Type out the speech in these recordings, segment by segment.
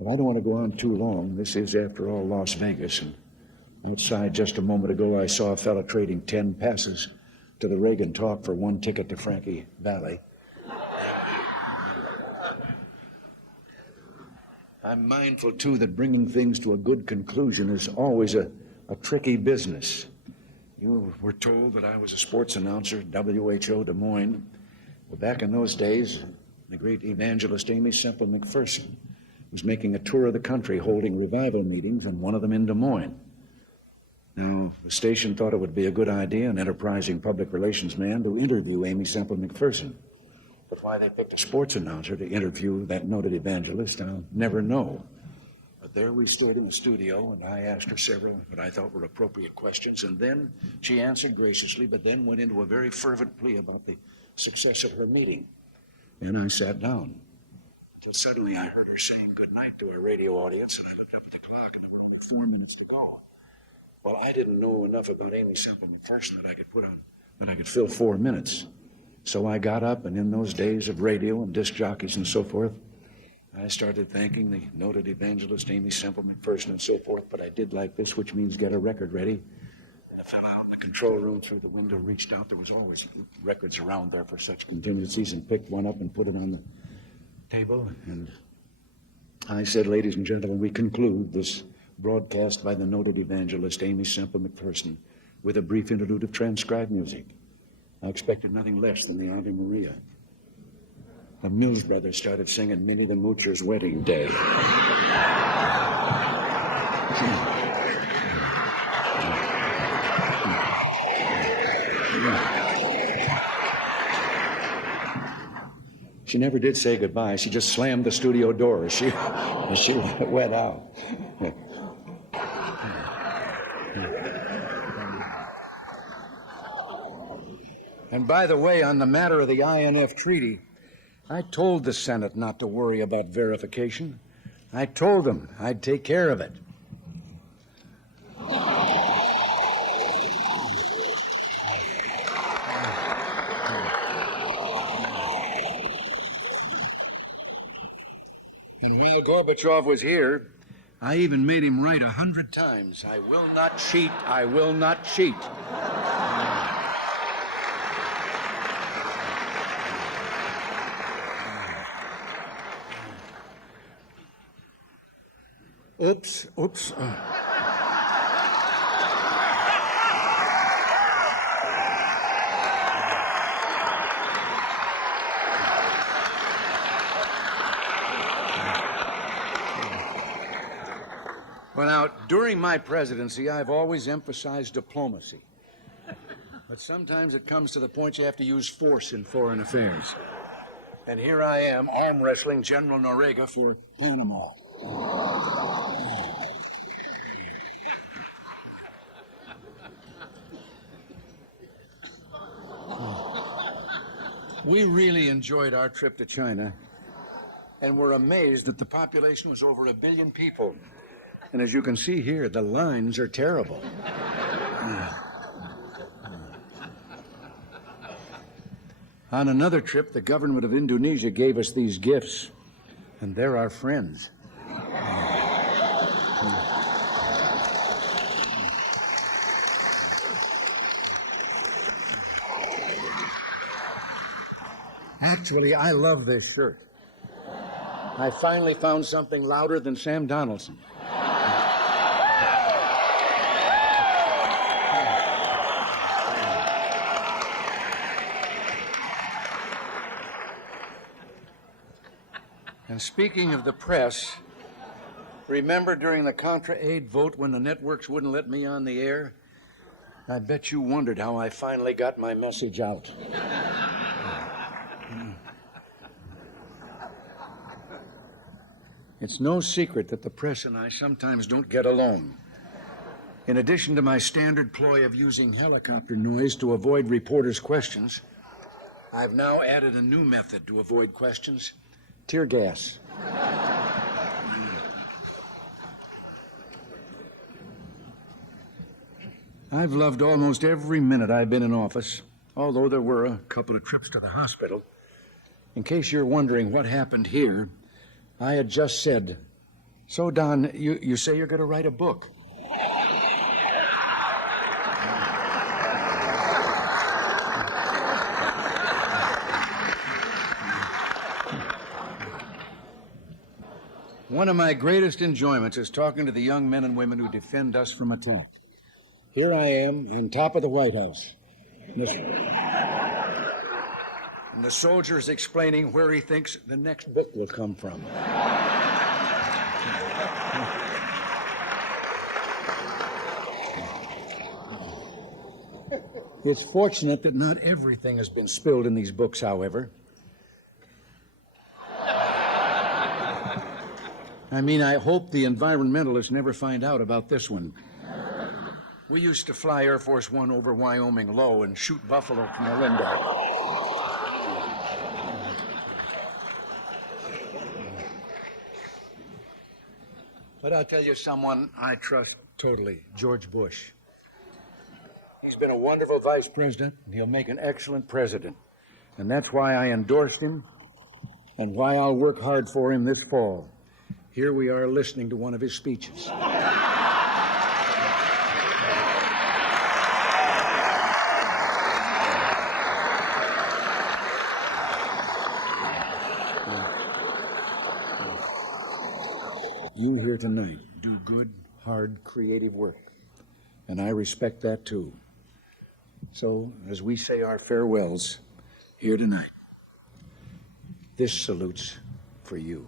But I don't want to go on too long. This is, after all, Las Vegas. And outside just a moment ago, I saw a fella trading 10 passes to the Reagan talk for 1 ticket to Frankie Valley. I'm mindful, too, that bringing things to a good conclusion is always a tricky business. You were told that I was a sports announcer at WHO Des Moines. Well, back in those days, the great evangelist Amy Semple McPherson was making a tour of the country holding revival meetings, and one of them in Des Moines. Now, the station thought it would be a good idea, an enterprising public relations man, to interview Amy Semple McPherson. But why they picked a sports announcer to interview that noted evangelist, I'll never know. But there we stood in the studio, and I asked her several what I thought were appropriate questions, and then she answered graciously, but then went into a very fervent plea about the success of her meeting. Then I sat down, till suddenly I heard her saying goodnight to her radio audience, and I looked up at the clock, and there were only 4 minutes to go. Well, I didn't know enough about Amy Semple McPherson that I could fill 4 minutes. So I got up, and in those days of radio and disc jockeys and so forth, I started thanking the noted evangelist Amy Semple McPherson and so forth, but I did like this, which means get a record ready. I fell out in the control room through the window, reached out. There was always records around there for such contingencies, and picked one up and put it on the table. And I said, ladies and gentlemen, we conclude this broadcast by the noted evangelist Amy Semple McPherson with a brief interlude of transcribed music. I expected nothing less than the Ave Maria. The Mills Brothers started singing Minnie the Moocher's Wedding Day. She never did say goodbye. She just slammed the studio door as she went out. And by the way, on the matter of the INF treaty, I told the Senate not to worry about verification. I told them I'd take care of it. And while Gorbachev was here, I even made him write 100 times, I will not cheat, I will not cheat. Oops. Well, now, during my presidency, I've always emphasized diplomacy. But sometimes it comes to the point you have to use force in foreign affairs. And here I am, arm wrestling General Noriega for Panama. We really enjoyed our trip to China, and were amazed that the population was over 1 billion people. And as you can see here, the lines are terrible. On another trip, the government of Indonesia gave us these gifts, and they're our friends. Actually, I love this shirt. I finally found something louder than Sam Donaldson. And speaking of the press, remember during the Contra Aid vote when the networks wouldn't let me on the air? I bet you wondered how I finally got my message out. It's no secret that the press and I sometimes don't get along. In addition to my standard ploy of using helicopter noise to avoid reporters' questions, I've now added a new method to avoid questions: tear gas. I've loved almost every minute I've been in office, although there were a couple of trips to the hospital. In case you're wondering what happened here, I had just said, So, Don, you say you're going to write a book. One of my greatest enjoyments is talking to the young men and women who defend us from attack. Here I am on top of the White House. And the soldier's explaining where he thinks the next book will come from. It's fortunate that not everything has been spilled in these books, however. I hope the environmentalists never find out about this one. We used to fly Air Force One over Wyoming low and shoot buffalo from the window. But I'll tell you someone I trust totally, George Bush. He's been a wonderful vice president, and he'll make an excellent president. And that's why I endorsed him and why I'll work hard for him this fall. Here we are listening to one of his speeches. You here tonight do good, hard, creative work. And I respect that too. So, as we say our farewells here tonight, this salute's for you.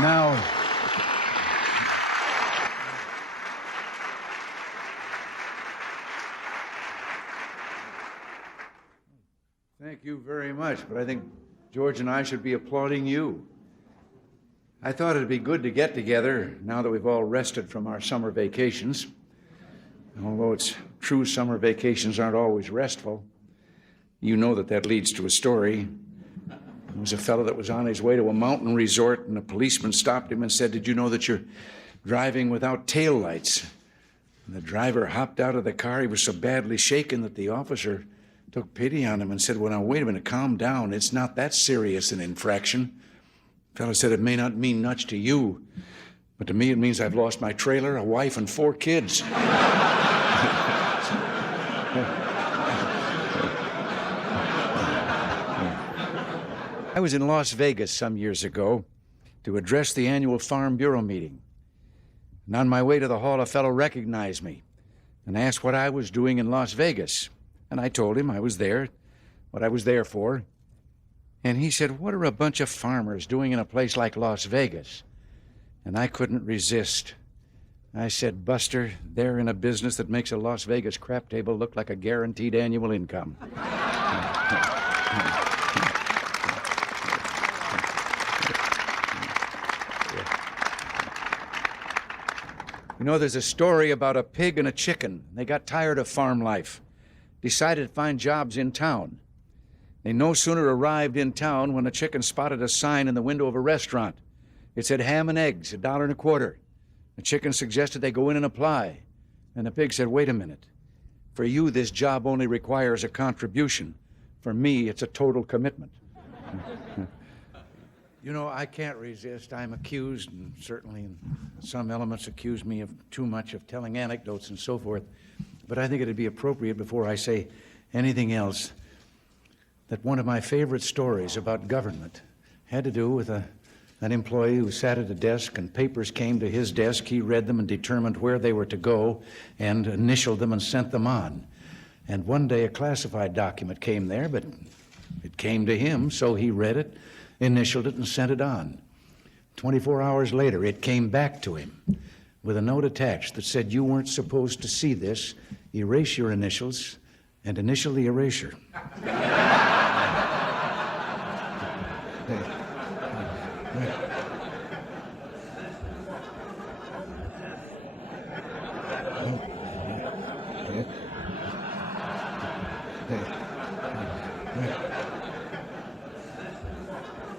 Now, thank you very much, but I think George and I should be applauding you. I thought it'd be good to get together now that we've all rested from our summer vacations. Although it's true summer vacations aren't always restful. You know that leads to a story. There was a fellow that was on his way to a mountain resort, and a policeman stopped him and said, "Did you know that you're driving without taillights?" And the driver hopped out of the car. He was so badly shaken that the officer took pity on him and said, "Well, now, wait a minute, calm down. It's not that serious an infraction." The fellow said, "It may not mean much to you, but to me it means I've lost my trailer, a wife, and 4 kids." I was in Las Vegas some years ago to address the annual Farm Bureau meeting. And on my way to the hall, a fellow recognized me and asked what I was doing in Las Vegas. And I told him I was there, what I was there for. And he said, "What are a bunch of farmers doing in a place like Las Vegas?" And I couldn't resist. I said, "Buster, they're in a business that makes a Las Vegas crap table look like a guaranteed annual income." You know, there's a story about a pig and a chicken. They got tired of farm life, decided to find jobs in town. They no sooner arrived in town when the chicken spotted a sign in the window of a restaurant. It said ham and eggs, $1.25. The chicken suggested they go in and apply. And the pig said, "Wait a minute. For you, this job only requires a contribution. For me, it's a total commitment." You know, I can't resist. I'm accused, and certainly some elements accuse me of too much of telling anecdotes and so forth. But I think it'd be appropriate before I say anything else that one of my favorite stories about government had to do with an employee who sat at a desk and papers came to his desk. He read them and determined where they were to go and initialed them and sent them on. And one day a classified document came there, but it came to him, so he read it, initialed it, and sent it on. 24 hours later, it came back to him with a note attached that said, "You weren't supposed to see this. Erase your initials and initial the erasure."